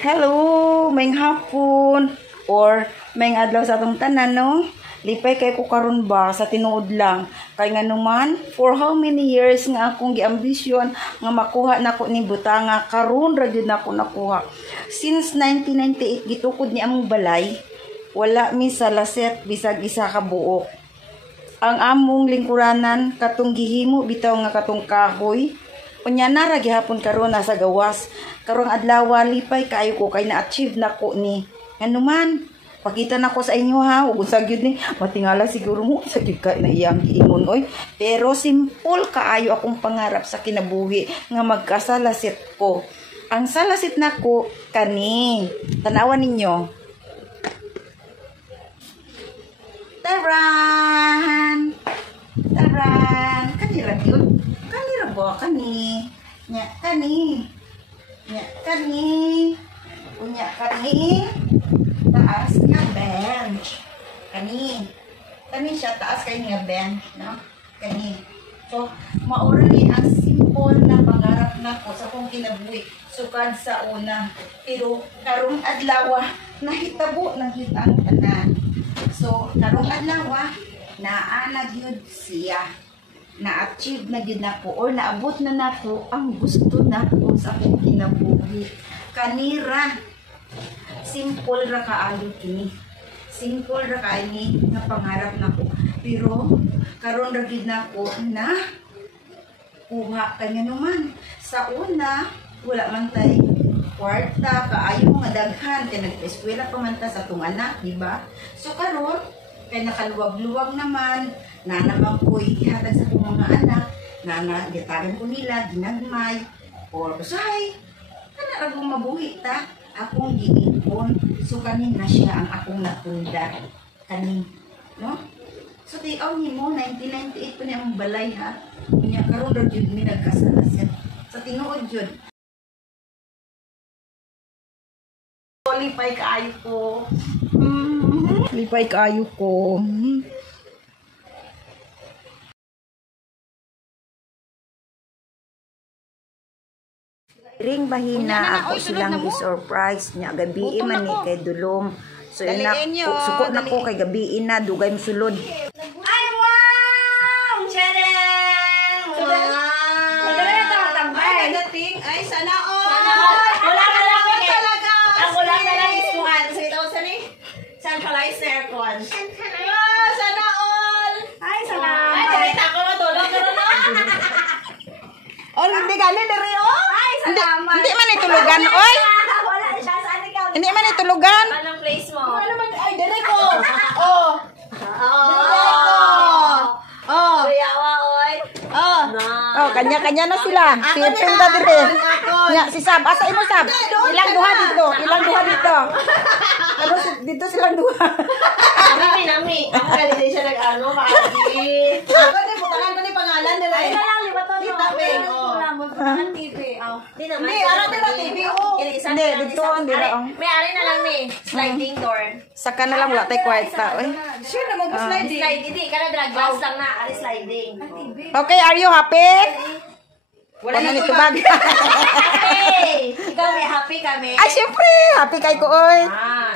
Hello, mayng hapon or mayng adlaw sa atong tanan, no? Lipay kay ko karon ba sa tinuod lang. Kay nga naman, for how many years nga akong giambisyon nga makuha nako ni butanga, karon ra gyud nako nakuha. Since 1998 gitukod ni among balay, wala mi sa laset bisag isa ka buok. Ang among lingkuranan katong gihimo bitaw nga katong kahoy. Unya na ra gihapon karon nasa gawas. Karong adlaw lipay kaayo ko kay na-achieve nako ni. Nganuman, pakita nako sa inyo ha, ug sa gyud ni matingala siguro mo sa gyud ka na iyang giingon oy. Pero simple kaayo akong pangarap sa kinabuhi nga magkasalasit ko. Ang salasit nako kani. Tanawan ninyo. Taran! Taran! Kanira yun? Kanira ba? Kani? Nya, kani? Nya, kani? Unya, kani? Taas nga bench. Kani? Kani siya, taas kayo nga bench, no? Kani. So, maura ni ang simple na pangarap na ko sa kong kinabuhi. Sukad sa una. Pero, karong adlaw, nahitabo ng hitang tanan. So, karong adlaw, naanag yun siya. Na-achieve na yun ako or naabot na nako ang gusto nako sa akong kinabuhi. Kanira, simple ra kaayo kini. Simple ra kaayo nga pangarap nako. Pero, karon ra gid nako na kuha kanya naman. Sa una, wala man tay kwarta, kaayo nga daghan, kaya nag-eskwela pa man ta sa itong anak, diba? So karon kaya nakaluwag-luwag naman, na naman ko'y ihatag sa itong mga anak, na gitagan ko nila, ginagmay, or usahay, kana agong mabuhi ta, akong giipon, so kanin na siya ang akong natunda, kanin, no? So tiyaw niyo mo, 1998 pa niya ang balay ha, niya karon rin yun, may nagkasalasin, sa tinuod yun, lipay kaayo ko. Lipay kaayo ko. Ring bahina ako silang gi-surprise niya gabi man ni kay dulom. So ina suko na ko kay gabi na dugay mosulod. Ay wow! Chareng! Ay dating ay sana all. Wala na lang talaga. Ang wala na lang is kuan. Sige tawo sa ni. Centralized aircon. Sana all. Ay sana. Ay direct ako matulog karon no. Oh, hindi ganin diri oh. Ay salamat. Hindi man itulugan oy. Wala siya sa ani ka. Hindi man itulugan. Anong place mo? Ano man ay diri ko. Oh. Oh. Kuyawa oy. Oh. Oh, kanya-kanya na sila. Pinta dire. Nya si Sab, asa imo Sab? Ilang duha dito. Ilang duha dito. Ano dito silang duha. Nami. Ako kali siya nag-ano, maagi. Ako din, butangan ko ni pangalan nila Ay, eh. nalang libat to. Kita, Beng, oh. Butangan TV. Hindi, araw din na TV, oh. Hindi, dito hindi ra. May ari na lang ni sliding door. Saka na lang wala tay kwarta oy. Sure na mag-slide eh. Slide hindi kana drag glass lang na ari sliding. Okay, are you happy? Wala na na nitubag. Hey, ikaw may happy kami. Ay, syempre, happy kay ko oy. Ah.